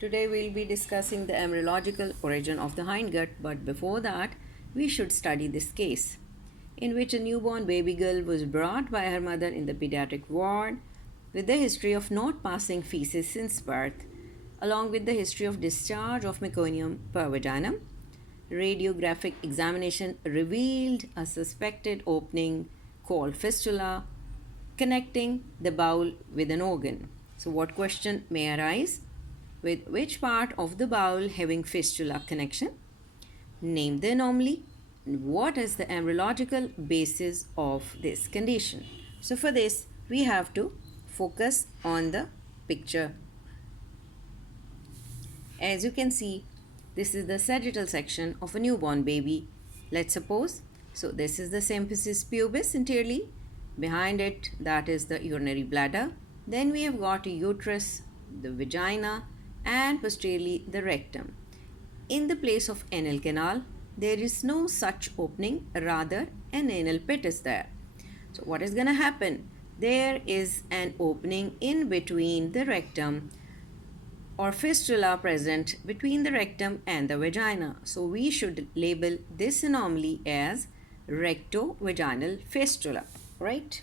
Today we'll be discussing the embryological origin of the hindgut, but before that, we should study this case in which a newborn baby girl was brought by her mother in the pediatric ward with the history of not passing feces since birth, along with the history of discharge of meconium per vaginum. Radiographic examination revealed a suspected opening called fistula connecting the bowel with an organ. So, what question may arise? With which part of the bowel having fistula connection? Name the anomaly. What is the embryological basis of this condition? So, for this, we have to focus on the picture. As you can see, this is the sagittal section of a newborn baby. Let's suppose. So, this is the symphysis pubis anteriorly. Behind it, that is the urinary bladder. Then we have got a uterus, the vagina, and posteriorly the rectum. In the place of anal canal, there is no such opening, rather an anal pit is there. So what is going to happen? There is an opening in between the rectum or fistula present between the rectum and the vagina. So we should label this anomaly as recto-vaginal fistula, right?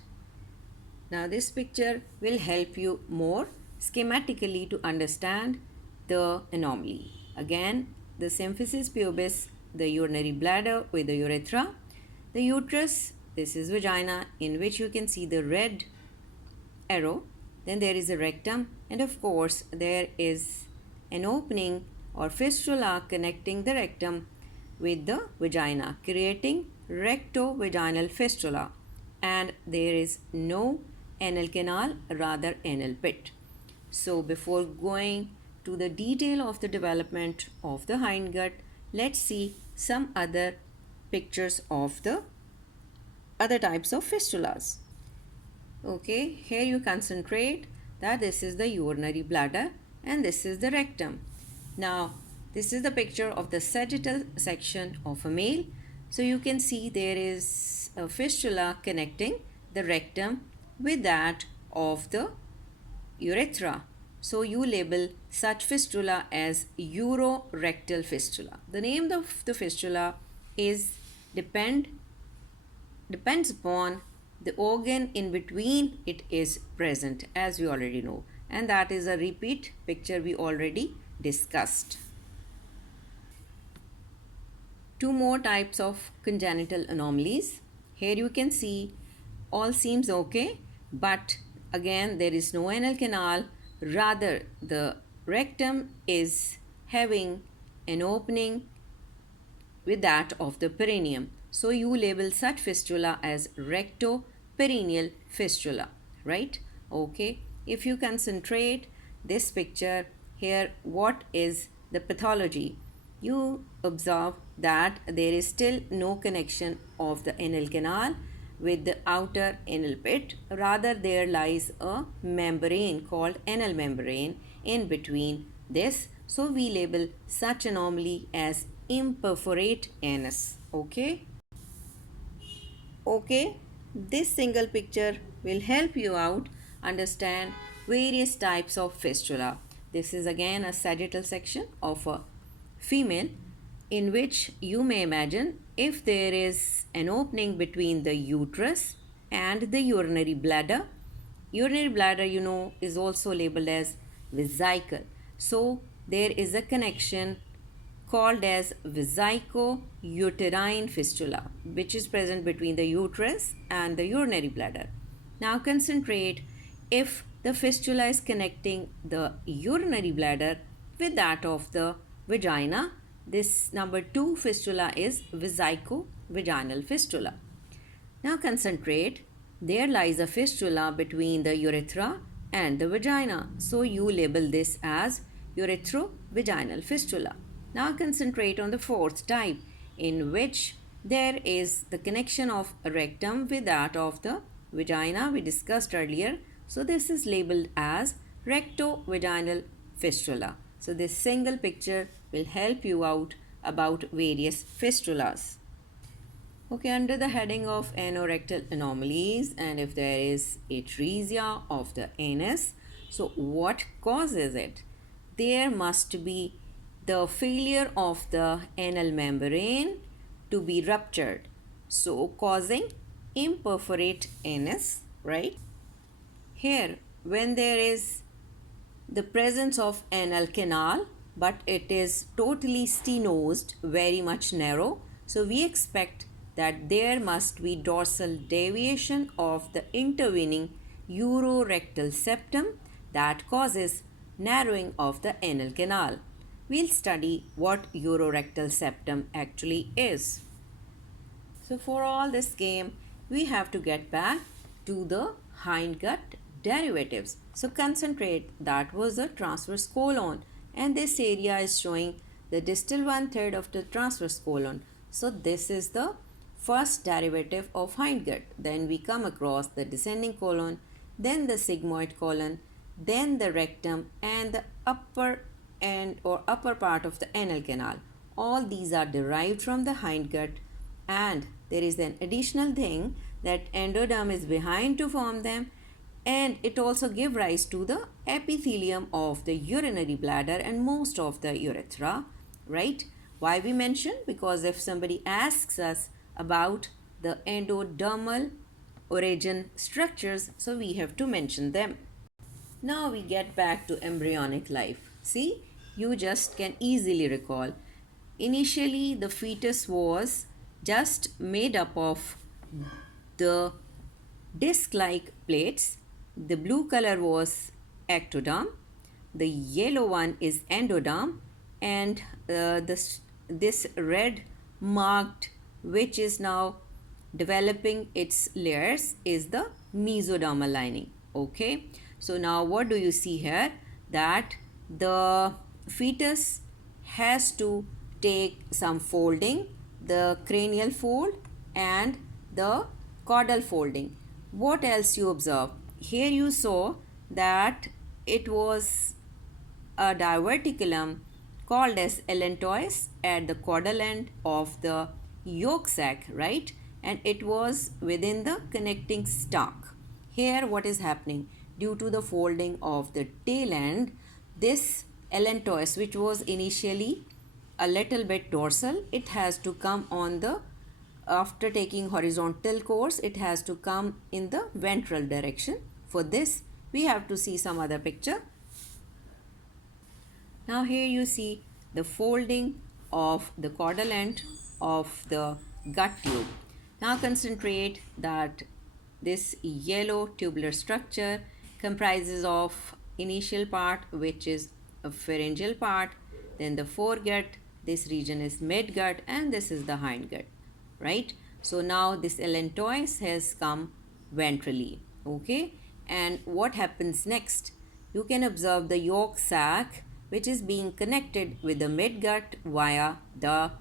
Now this picture will help you more schematically to understand the anomaly. Again, the symphysis pubis, the urinary bladder with the urethra, the uterus, this is vagina in which you can see the red arrow, then there is a rectum, and of course there is an opening or fistula connecting the rectum with the vagina, creating recto-vaginal fistula, and there is no anal canal, rather anal pit. So before going to the detail of the development of the hindgut, let's see some other pictures of the other types of fistulas. Okay, here you concentrate that this is the urinary bladder and this is the rectum. Now, this is the picture of the sagittal section of a male. So you can see there is a fistula connecting the rectum with that of the urethra. So you label such fistula as urorectal fistula. The name of the fistula is depends upon the organ in between it is present, as we already know, and that is a repeat picture we already discussed. Two more types of congenital anomalies. Here you can see all seems okay, but again there is no anal canal, rather the rectum is having an opening with that of the perineum. So you label such fistula as recto-perineal fistula, right? Okay, if you concentrate this picture here, what is the pathology? You observe that there is still no connection of the anal canal with the outer anal pit, rather there lies a membrane called anal membrane in between this. So we label such anomaly as imperforate anus. Okay, this single picture will help you out understand various types of fistula. This is again a sagittal section of a female, in which you may imagine if there is an opening between the uterus and the urinary bladder. Urinary bladder, you know, is also labeled as vesicle. So there is a connection called as vesico-uterine fistula, which is present between the uterus and the urinary bladder. Now concentrate, if the fistula is connecting the urinary bladder with that of the vagina, this number 2 fistula is vesico-vaginal fistula. Now concentrate, there lies a fistula between the urethra and the vagina. So you label this as urethro-vaginal fistula. Now concentrate on the fourth type, in which there is the connection of rectum with that of the vagina we discussed earlier. So this is labeled as recto-vaginal fistula. So this single picture will help you out about various fistulas. Okay, under the heading of anorectal anomalies, and if there is atresia of the anus, so what causes it? there must be the failure of the anal membrane to be ruptured, so causing imperforate anus, right? Here, when there is the presence of anal canal, but it is totally stenosed, very much narrow, so we expect that there must be dorsal deviation of the intervening urorectal septum that causes narrowing of the anal canal. We'll study what urorectal septum actually is. So for all this game, we have to get back to the hindgut derivatives. So concentrate, that was the transverse colon, and this area is showing the distal 1/3 of the transverse colon. So this is the first derivative of hindgut. Then we come across the descending colon, then the sigmoid colon, then the rectum and the upper end or upper part of the anal canal. All these are derived from the hindgut, and there is an additional thing that endoderm is behind to form them, and it also give rise to the epithelium of the urinary bladder and most of the urethra, right? Why we mention? Because if somebody asks us about the endodermal origin structures, so we have to mention them. Now we get back to embryonic life. See, you just can easily recall. Initially, the fetus was just made up of the disc-like plates. The blue color was ectoderm, the yellow one is endoderm, and this red marked, which is now developing its layers, is the mesodermal lining. Okay, so now what do you see here? That the fetus has to take some folding, the cranial fold and the caudal folding. What else you observe? Here you saw that it was a diverticulum called as allantois at the caudal end of the yolk sac, right? And it was within the connecting stalk. Here what is happening? Due to the folding of the tail end, this allantois, which was initially a little bit dorsal, it has to come on the, after taking horizontal course, it has to come in the ventral direction. For this, we have to see some other picture. Now here you see the folding of the caudal end of the gut tube. Now concentrate that this yellow tubular structure comprises of initial part, which is a pharyngeal part, then the foregut, this region is midgut, and this is the hindgut, right? So now this allantois has come ventrally, okay? And what happens next? You can observe the yolk sac, which is being connected with the midgut via the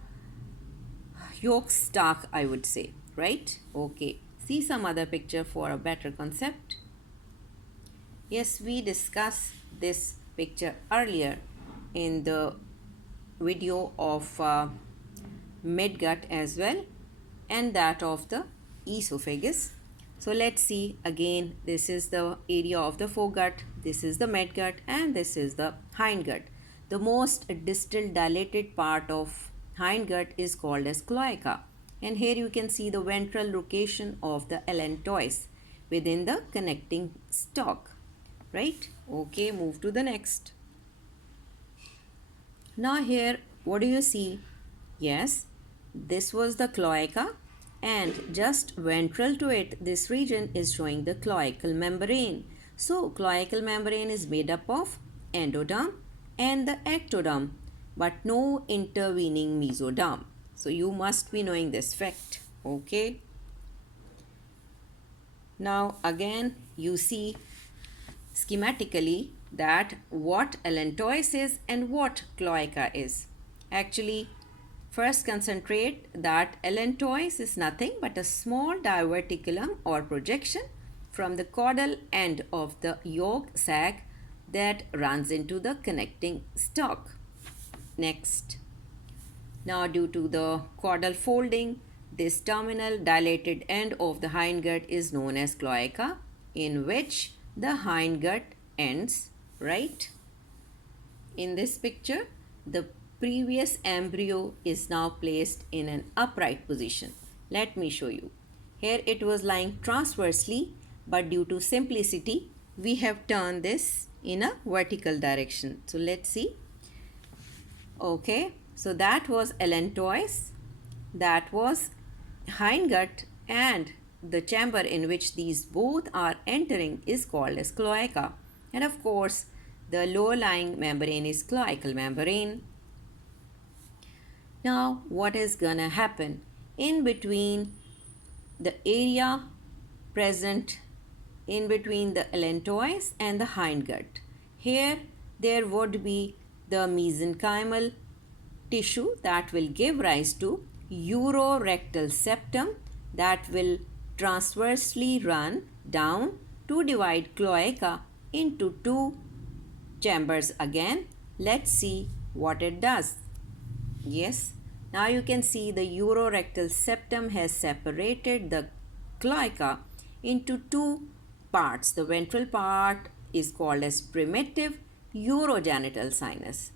yolk stalk, I would say, right? Okay, see some other picture for a better concept. Yes, we discussed this picture earlier in the video of midgut as well, and that of the esophagus. So let's see again, this is the area of the foregut, this is the midgut, and this is the hindgut. The most distal dilated part of hindgut is called as cloaca, and here you can see the ventral location of the allantois within the connecting stalk, right? Okay, move to the next. Now here, what do you see? Yes, this was the cloaca, and just ventral to it, this region is showing the cloacal membrane. So cloacal membrane is made up of endoderm and the ectoderm, but no intervening mesoderm. So you must be knowing this fact, okay? Now again, you see schematically that what allantois is and what cloaca is. Actually, first concentrate that allantois is nothing but a small diverticulum or projection from the caudal end of the yolk sac that runs into the connecting stalk. Next. Now due to the caudal folding, this terminal dilated end of the hindgut is known as cloaca, in which the hindgut ends, right? In this picture, the previous embryo is now placed in an upright position. Let me show you. Here it was lying transversely, but due to simplicity, we have turned this in a vertical direction. So let's see. Okay, so that was allantois, that was hindgut, and the chamber in which these both are entering is called as cloaca. And of course, the lower lying membrane is cloacal membrane. Now, what is gonna happen? In between the area present in between the allantois and the hindgut, here there would be the mesenchymal tissue that will give rise to urorectal septum that will transversely run down to divide cloaca into two chambers again. Let's see what it does. Yes, now you can see the urorectal septum has separated the cloaca into two parts. The ventral part is called as primitive urogenital sinus.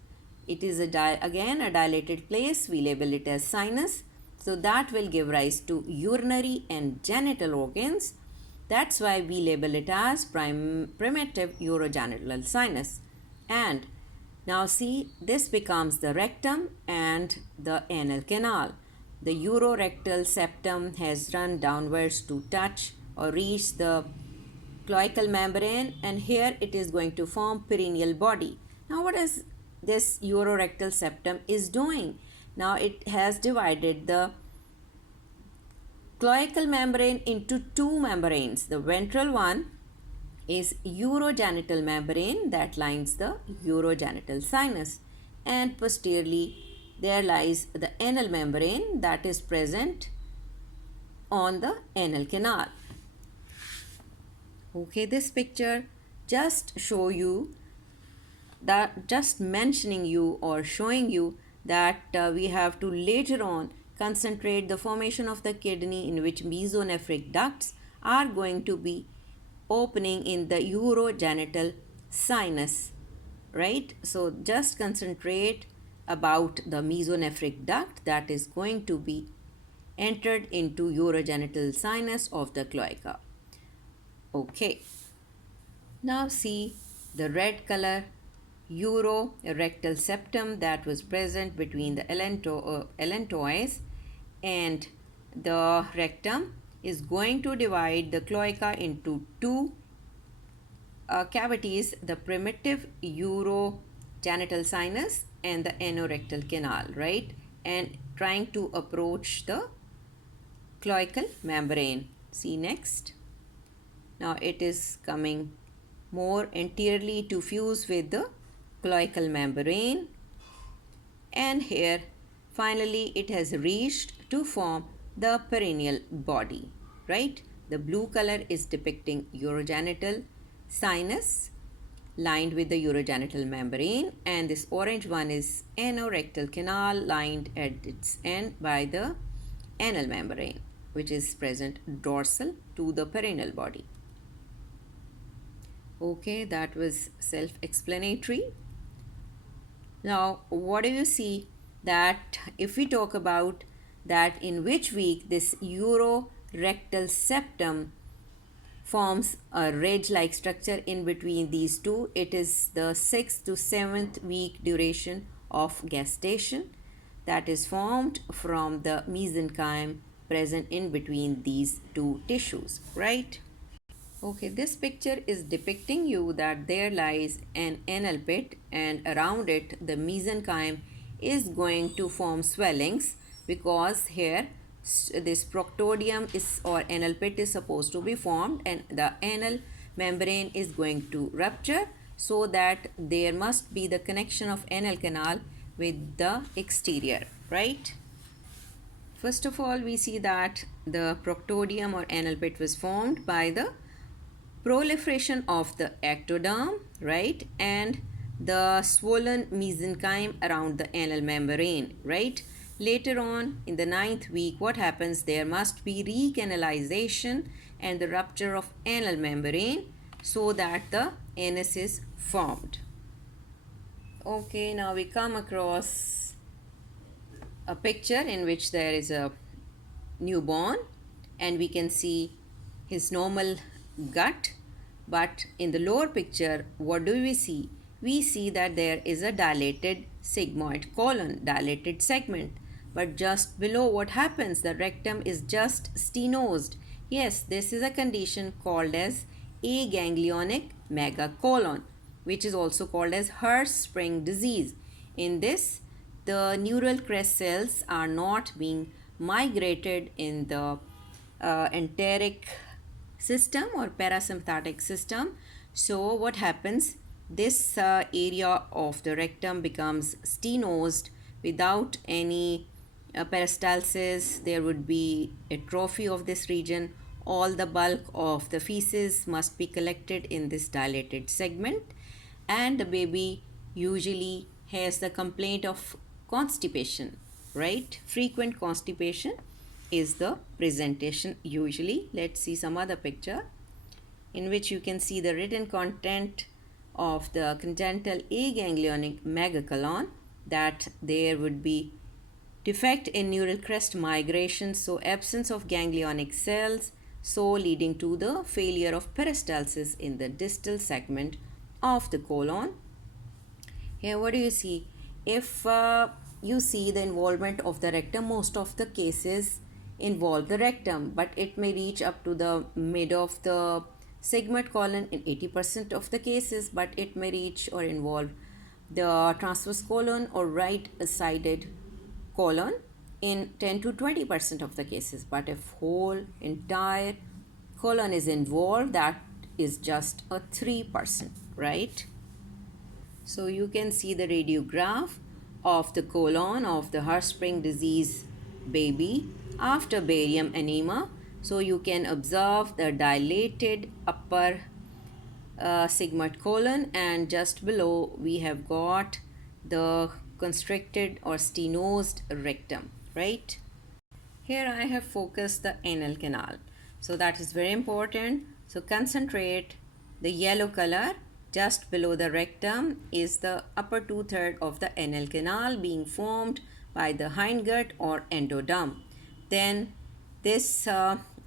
It is again a dilated place. We label it as sinus. So that will give rise to urinary and genital organs. That's why we label it as primitive urogenital sinus. And now see, this becomes the rectum and the anal canal. The urorectal septum has run downwards to touch or reach the cloacal membrane, and here it is going to form perineal body. Now what is this urorectal septum is doing? Now it has divided the cloacal membrane into two membranes. The ventral one is urogenital membrane that lines the urogenital sinus, and posteriorly there lies the anal membrane that is present on the anal canal. Okay, this picture just show you that, just mentioning you or showing you that we have to later on concentrate the formation of the kidney, in which mesonephric ducts are going to be opening in the urogenital sinus, right? So just concentrate about the mesonephric duct that is going to be entered into urogenital sinus of the cloaca. Okay, now see the red color urorectal septum that was present between the allantois and the rectum is going to divide the cloaca into two cavities, the primitive urogenital sinus and the anorectal canal, right? And trying to approach the cloacal membrane. See next. Now it is coming more anteriorly to fuse with the cloacal membrane, and here finally it has reached to form the perineal body, right? The blue color is depicting urogenital sinus lined with the urogenital membrane, and this orange one is anorectal canal lined at its end by the anal membrane, which is present dorsal to the perineal body. Okay, that was self-explanatory. Now, what do you see that if we talk about that in which week this urorectal septum forms a ridge-like structure in between these two, it is the 6th to 7th week duration of gestation that is formed from the mesenchyme present in between these two tissues, right? Okay, this picture is depicting you that there lies an anal pit, and around it the mesenchyme is going to form swellings, because here this proctodium is or anal pit is supposed to be formed, and the anal membrane is going to rupture, so that there must be the connection of anal canal with the exterior, right? First of all, we see that the proctodium or anal pit was formed by the proliferation of the ectoderm, right, and the swollen mesenchyme around the anal membrane, right. Later on in the 9th week, what happens? There must be recanalization and the rupture of anal membrane so that the anus is formed. Okay, now we come across a picture in which there is a newborn and we can see his normal gut, but in the lower picture what do we see? We see that there is a dilated sigmoid colon, dilated segment, but just below what happens, the rectum is just stenosed. Yes, this is a condition called as aganglionic megacolon, which is also called as Hirschsprung disease. In this, the neural crest cells are not being migrated in the enteric system or parasympathetic system. So what happens? This area of the rectum becomes stenosed without any peristalsis. There would be atrophy of this region. All the bulk of the feces must be collected in this dilated segment, and the baby usually has the complaint of constipation, right? Frequent constipation is the presentation usually. Let's see some other picture in which you can see the written content of the congenital aganglionic megacolon, that there would be defect in neural crest migration, so absence of ganglionic cells, so leading to the failure of peristalsis in the distal segment of the colon. Here what do you see? If you see the involvement of the rectum, most of the cases involve the rectum, but it may reach up to the mid of the sigmoid colon in 80% of the cases, but it may reach or involve the transverse colon or right sided colon in 10 to 20% of the cases. But if whole entire colon is involved, that is just a 3%, right? So you can see the radiograph of the colon of the Hirschsprung disease baby after barium enema. So you can observe the dilated upper sigmoid colon, and just below we have got the constricted or stenosed rectum, right? Here I have focused the anal canal. So that is very important. So concentrate the yellow color just below the rectum is the upper two-thirds of the anal canal being formed by the hindgut or endoderm. Then this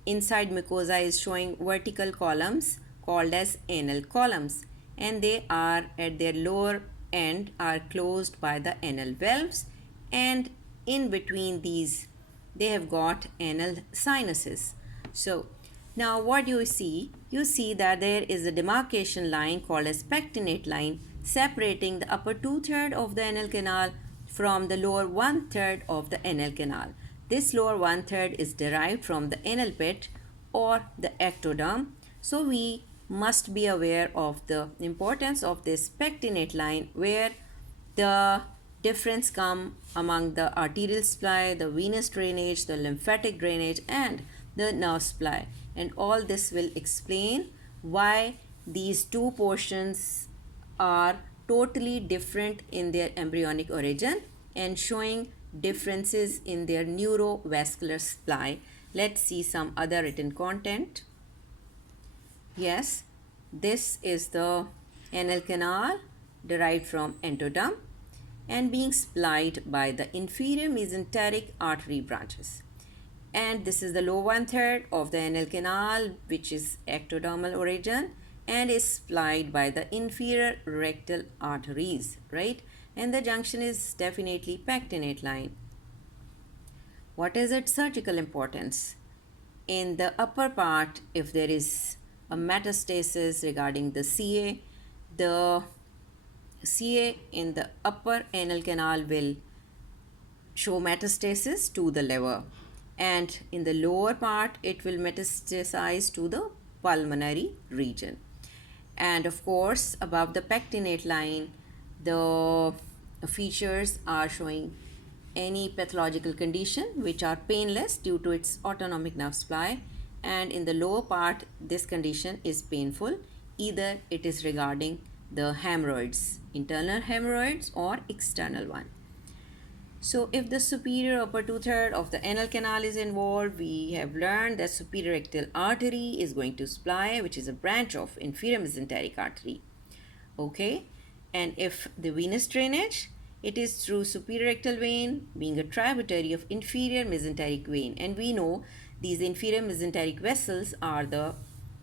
inside mucosa is showing vertical columns called as anal columns, and they are at their lower end are closed by the anal valves, and in between these they have got anal sinuses. So now what do you see? You see that there is a demarcation line called as pectinate line separating the upper two-thirds of the anal canal from the lower one-third of the anal canal. This lower one-third is derived from the anal pit or the ectoderm. So we must be aware of the importance of this pectinate line, where the difference come among the arterial supply, the venous drainage, the lymphatic drainage, and the nerve supply. And all this will explain why these two portions are totally different in their embryonic origin and showing differences in their neurovascular supply. Let's see some other written content. Yes, this is the anal canal derived from endoderm and being supplied by the inferior mesenteric artery branches. And this is the lower one-third of the anal canal, which is ectodermal origin and is supplied by the inferior rectal arteries, right? And the junction is definitely pectinate line. What is its surgical importance? In the upper part, if there is a metastasis regarding the the CA in the upper anal canal will show metastasis to the liver, and in the lower part it will metastasize to the pulmonary region. And of course above the pectinate line the features are showing any pathological condition which are painless due to its autonomic nerve supply, and in the lower part this condition is painful, either it is regarding the hemorrhoids, internal hemorrhoids or external one. So if the superior upper two-thirds of the anal canal is involved, we have learned that superior rectal artery is going to supply, which is a branch of inferior mesenteric artery. Okay. And if the venous drainage, it is through superior rectal vein being a tributary of inferior mesenteric vein. And we know these inferior mesenteric vessels are the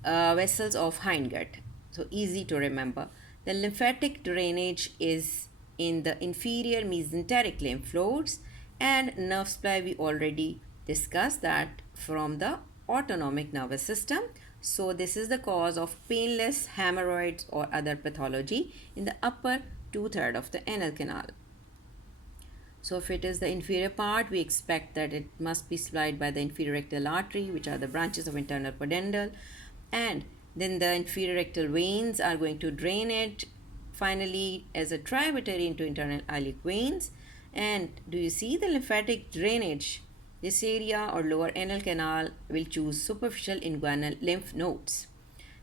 vessels of hindgut. So easy to remember. The lymphatic drainage is in the inferior mesenteric lymph nodes, and nerve supply we already discussed that from the autonomic nervous system. So this is the cause of painless hemorrhoids or other pathology in the upper two-thirds of the anal canal. So if it is the inferior part, we expect that it must be supplied by the inferior rectal artery, which are the branches of internal pudendal, and then the inferior rectal veins are going to drain it finally as a tributary into internal iliac veins. And do you see the lymphatic drainage? This area or lower anal canal will choose superficial inguinal lymph nodes.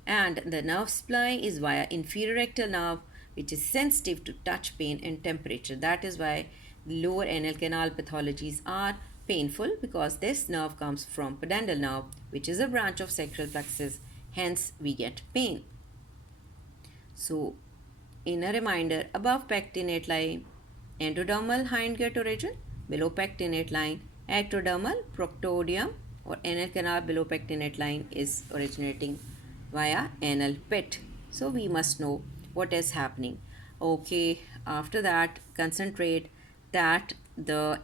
And the nerve supply is via inferior rectal nerve, which is sensitive to touch, pain, and temperature. That is why lower anal canal pathologies are painful, because this nerve comes from pudendal nerve, which is a branch of sacral plexus. Hence, we get pain. So, in a reminder, above pectinate line, endodermal hindgut origin, below pectinate line, ectodermal proctodium or anal canal below pectinate line is originating via anal pit. So we must know what is happening. Okay, after that, concentrate that the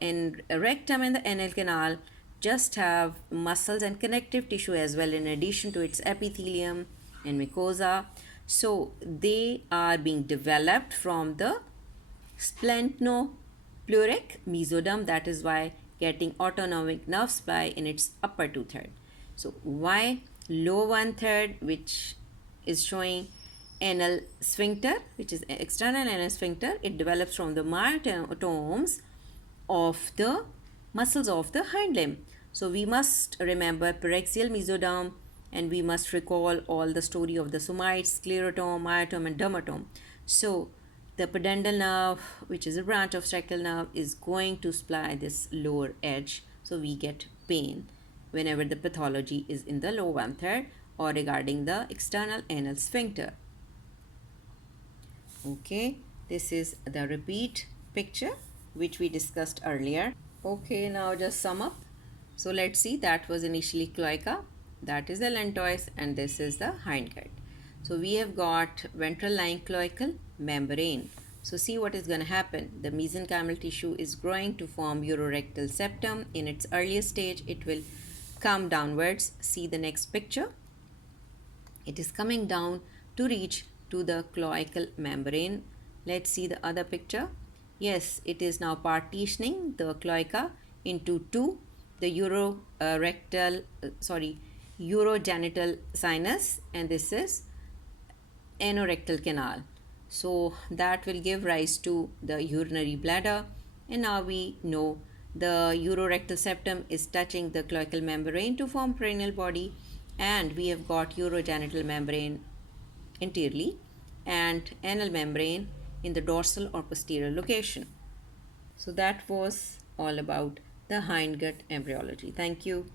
rectum and the anal canal just have muscles and connective tissue as well, in addition to its epithelium and mucosa. So they are being developed from the splenopleurotic mesoderm. That is why getting autonomic nerve supply in its upper two-thirds. So why lower one-third, which is showing anal sphincter, which is external anal sphincter, it develops from the myotomes of the muscles of the hind limb. So we must remember paraxial mesoderm, and we must recall all the story of the somites, sclerotome, myotome, and dermatome. So the pudendal nerve, which is a branch of sacral nerve, is going to supply this lower edge. So we get pain whenever the pathology is in the lower one-third or regarding the external anal sphincter. Okay, this is the repeat picture which we discussed earlier. Okay, now just sum up. So let's see, that was initially cloaca, that is the lentois, and this is the hindgut. So we have got ventral lying cloacal membrane. So see what is going to happen. The mesenchymal tissue is growing to form urorectal septum. In its earliest stage, it will come downwards. See the next picture. It is coming down to reach to the cloacal membrane. Let's see the other picture. Yes, it is now partitioning the cloaca into two, the urogenital sinus, and this is anorectal canal. So that will give rise to the urinary bladder. And now we know the urorectal septum is touching the cloacal membrane to form perineal body, and we have got urogenital membrane anteriorly and anal membrane in the dorsal or posterior location. So that was all about the hindgut embryology. Thank you.